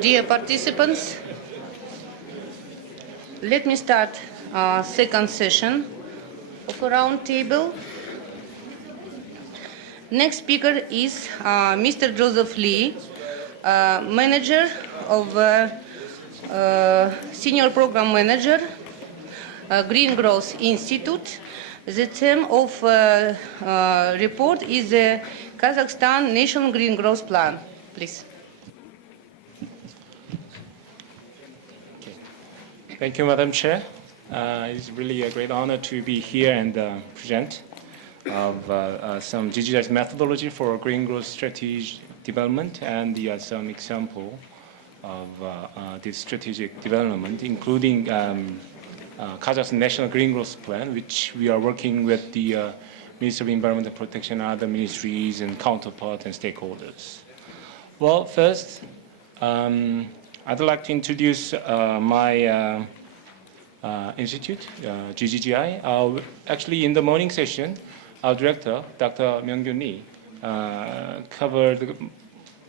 Dear participants, let me start our second session of a round table. Next speaker is Mr. Joseph Lee, manager of senior program manager, Green Growth Institute. The theme of report is the Kazakhstan National Green Growth Plan. Please. Thank you, Madam Chair. It's really a great honor to be here and present of some GGI's methodology for green growth strategy development and some example of this strategic development, including Kazakhstan National Green Growth Plan, which we are working with the Ministry of Environmental Protection, other ministries and counterparts and stakeholders. Well, first, I'd like to introduce my institute, GGGI. Actually, in the morning session, our director, Dr. Myung-Gyun Lee, covered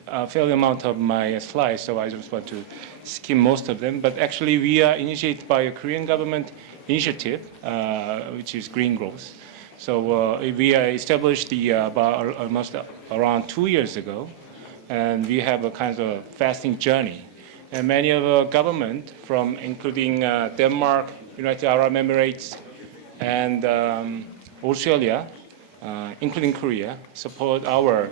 a fair amount of my slides, so I just want to skim most of them. But actually, we are initiated by a Korean government initiative, which is Green Growth. So we established about almost around 2 years ago, and we have a kind of fasting journey. And many of the government, from including Denmark, United Arab Emirates, and Australia, including Korea, support our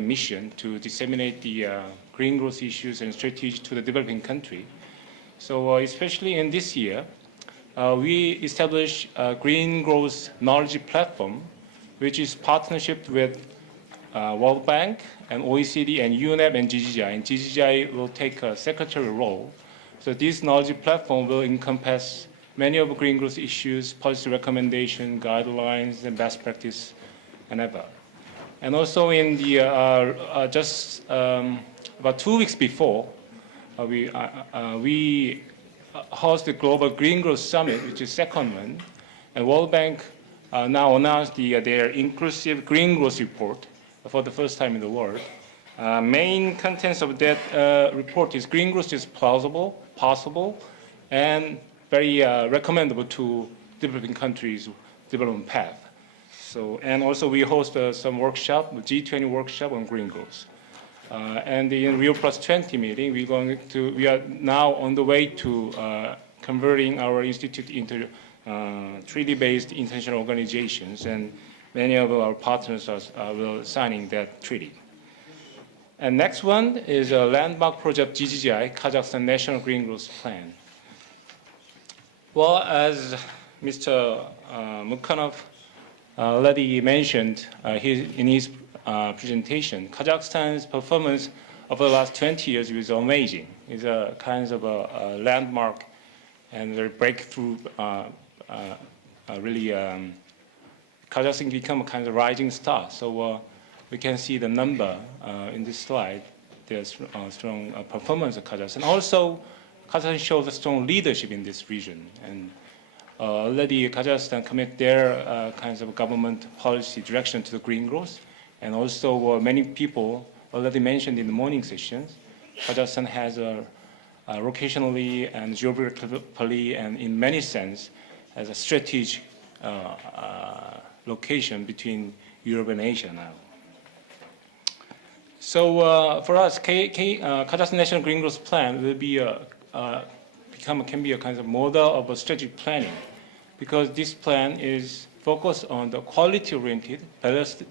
mission to disseminate the green growth issues and strategies to the developing country. So especially in this year, we established a green growth knowledge platform, which is partnership with World Bank and OECD and UNEP and GGI. And GGI will take a secretary role. So this knowledge platform will encompass many of the green growth issues, policy recommendation, guidelines, and best practice, and ever. And also in the just about 2 weeks before, we host the Global Green Growth Summit, which is second one, and World Bank now announced their inclusive green growth report for the first time in the world. Main contents of that report is green growth is plausible, possible, and very recommendable to developing countries' development path. So, and also we host some workshop, G20 workshop on green growth. And in Rio Plus 20 meeting, we are now on the way to converting our institute into treaty-based international organizations, and many of our partners will signing that treaty. And next one is a landmark project, GGGI, Kazakhstan National Green Growth Plan. Well, as Mr. Mukhanov already mentioned in his presentation, Kazakhstan's performance over the last 20 years is amazing. It's a kind of a landmark and a breakthrough. Really, Kazakhstan become a kind of rising star. So we can see the number in this slide. There's strong performance of Kazakhstan. Also, Kazakhstan shows a strong leadership in this region. And already Kazakhstan commit their kinds of government policy direction to the green growth. And also many people already mentioned in the morning sessions, Kazakhstan has locationally and geographically and in many sense has a strategic location between Europe and Asia now. So for us, Kazakhstan National Green Growth Plan will be can be a kind of model of a strategic planning, because this plan is focused on the quality-oriented,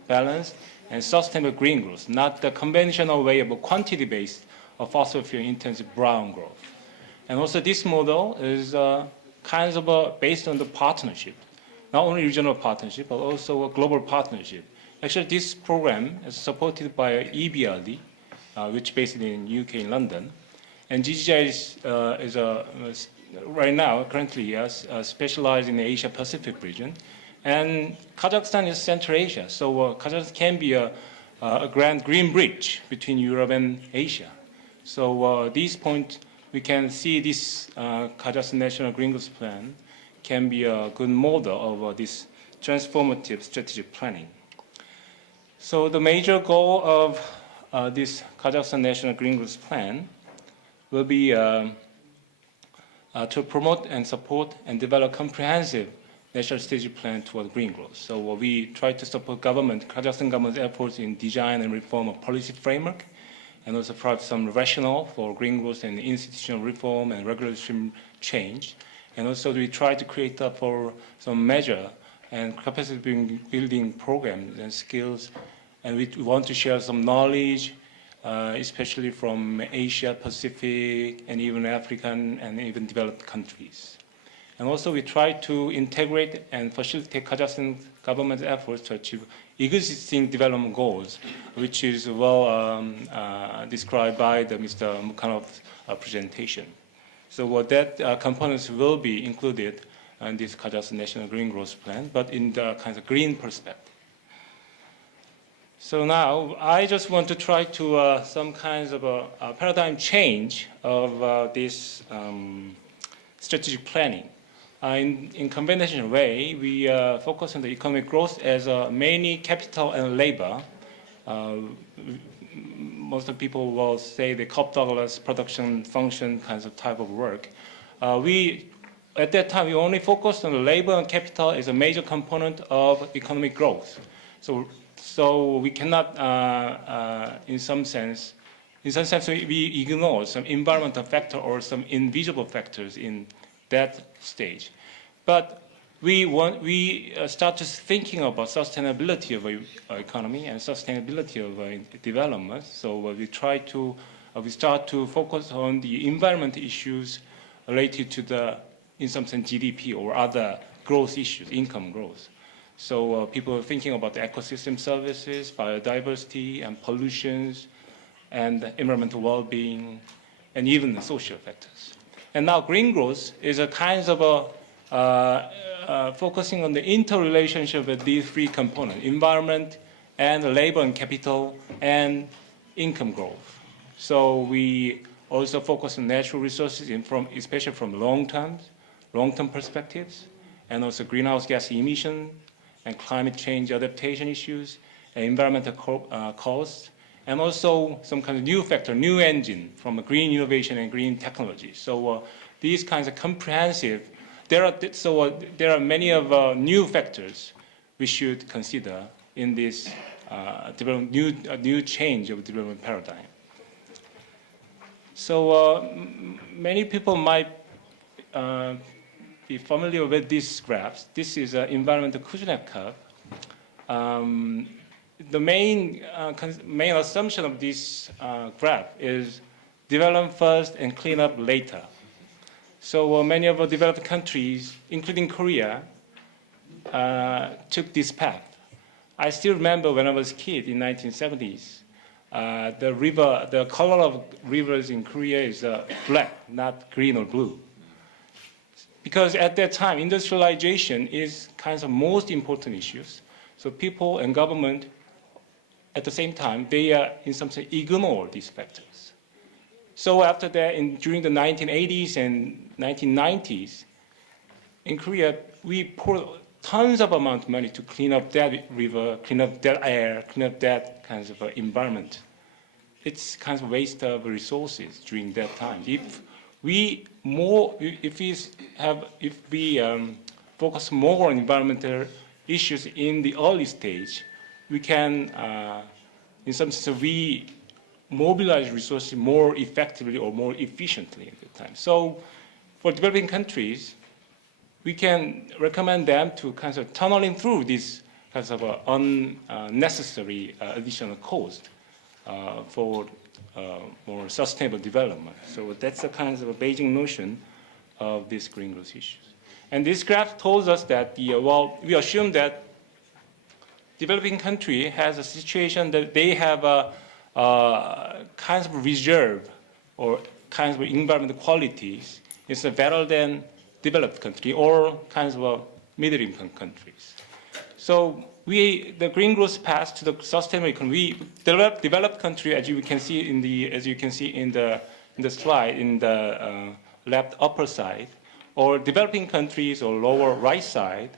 balanced, and sustainable green growth, not the conventional way of a quantity-based or fossil fuel-intensive brown growth. And also this model is kind of based on the partnership, not only regional partnership, but also a global partnership. Actually, this program is supported by EBRD, which is based in UK in London. And GGI is right now, currently, specialized in the Asia-Pacific region. And Kazakhstan is Central Asia, so Kazakhstan can be a grand green bridge between Europe and Asia. So this point, we can see this Kazakhstan National Green Growth Plan can be a good model of this transformative strategic planning. So the major goal of this Kazakhstan National Green Growth Plan will be to promote and support and develop comprehensive national strategic plan toward green growth. So we try to support Kazakhstan government's efforts in design and reform of policy framework, and also provide some rationale for green growth and institutional reform and regulatory change. And also we try to create for some measure and capacity building programs and skills. And we want to share some knowledge, especially from Asia, Pacific, and even African and even developed countries. And also we try to integrate and facilitate Kazakhstan government's efforts to achieve existing development goals, which is well described by Mr. Mukhanov's presentation. So that components will be included in this Kazakhstan National Green Growth Plan, but in the kind of green perspective. So now I just want to try to some kinds of a paradigm change of this strategic planning. In conventional way, we focus on the economic growth as mainly capital and labor. Most of people will say the Cobb-Douglas production function kinds of type of work. At that time, we only focused on the labor and capital as a major component of economic growth. So we cannot, in some sense, we ignore some environmental factor or some invisible factors in that stage. But we start just thinking about sustainability of our economy and sustainability of development. So we start to focus on the environment issues related to the, in some sense, GDP or other growth issues, income growth. So people are thinking about the ecosystem services, biodiversity, and pollutions, and environmental well-being, and even the social factors. And now green growth is a kind of focusing on the interrelationship with these three components: environment, and labor and capital, and income growth. So we also focus on natural resources, especially from long-term perspectives, and also greenhouse gas emission, and climate change adaptation issues, and environmental costs, and also some kind of new factor, new engine from green innovation and green technology. So these kinds of comprehensive, there are many of new factors we should consider in this new change of development paradigm. So many people might be familiar with these graphs. This is an environmental Kuznets curve. The main assumption of this graph is develop first and clean up later. So many of the developed countries, including Korea, took this path. I still remember when I was a kid in 1970s, the color of rivers in Korea is black, not green or blue. Because at that time, industrialization is kind of most important issues. So people and government, at the same time, they in some sense ignore these factors. So after that, during the 1980s and 1990s, in Korea, we poured tons of amount of money to clean up that river, clean up that air, clean up that kind of environment. It's kind of waste of resources during that time. If we focus more on environmental issues in the early stage, we can, in some sense, we mobilize resources more effectively or more efficiently at the time. So for developing countries, we can recommend them to kind of tunneling through this kind of unnecessary additional cost for more sustainable development. So that's a kind of a basic notion of these green growth issues. And this graph tells us that we assume that developing country has a situation that they have a kinds of reserve or kinds of environmental qualities is better than developed country or kinds of middle-income countries. So the green growth path to the sustainable economy, developed country, as you can see in the slide in the left upper side, or developing countries or lower right side,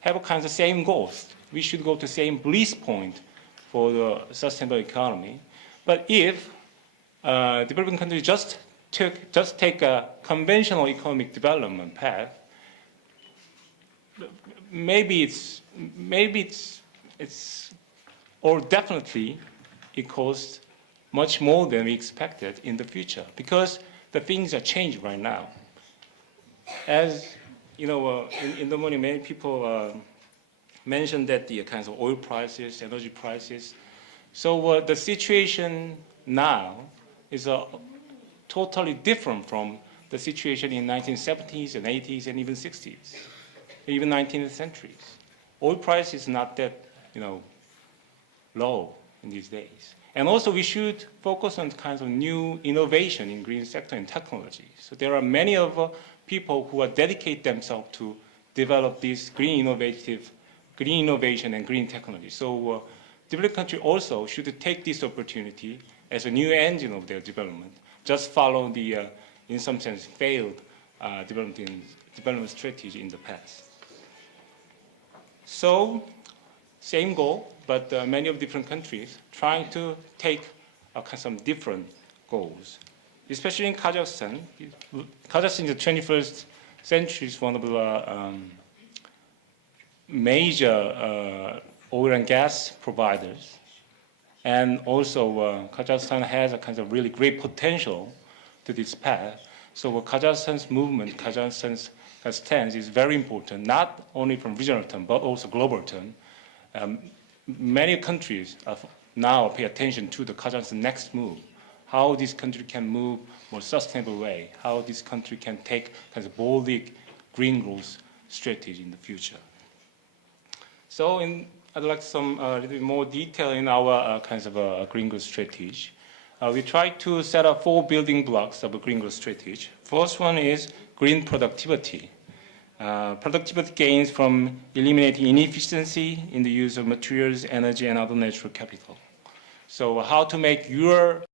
have kinds of same goals. We should go to same bliss point for the sustainable economy. But if developing countries just take a conventional economic development path, maybe or definitely it costs much more than we expected in the future because the things are changing right now. As you know, in the morning, many people mentioned that the kinds of oil prices, energy prices. So the situation now is totally different from the situation in 1970s and 80s and even 60s, even 19th centuries. Oil price is not that, low in these days. And also we should focus on kinds of new innovation in green sector and technology. So there are many of people who are dedicate themselves to develop this green innovation and green technology. So developed countries also should take this opportunity as a new engine of their development. Just follow the, in some sense, failed development strategy in the past. So, same goal, but many of different countries trying to take some different goals. Especially in Kazakhstan. Kazakhstan in the 21st century is one of the major oil and gas providers. And also Kazakhstan has a kind of really great potential to this path. So Kazakhstan's movement, Kazakhstan's stance is very important, not only from regional term, but also global term. Many countries now pay attention to the Kazakhstan's next move, how this country can move more sustainable way, how this country can take kind of bold green growth strategy in the future. So I'd like some little bit more detail in our kinds of green growth strategy. We try to set up 4 building blocks of a green growth strategy. First one is green productivity. Productivity gains from eliminating inefficiency in the use of materials, energy, and other natural capital. So how to make your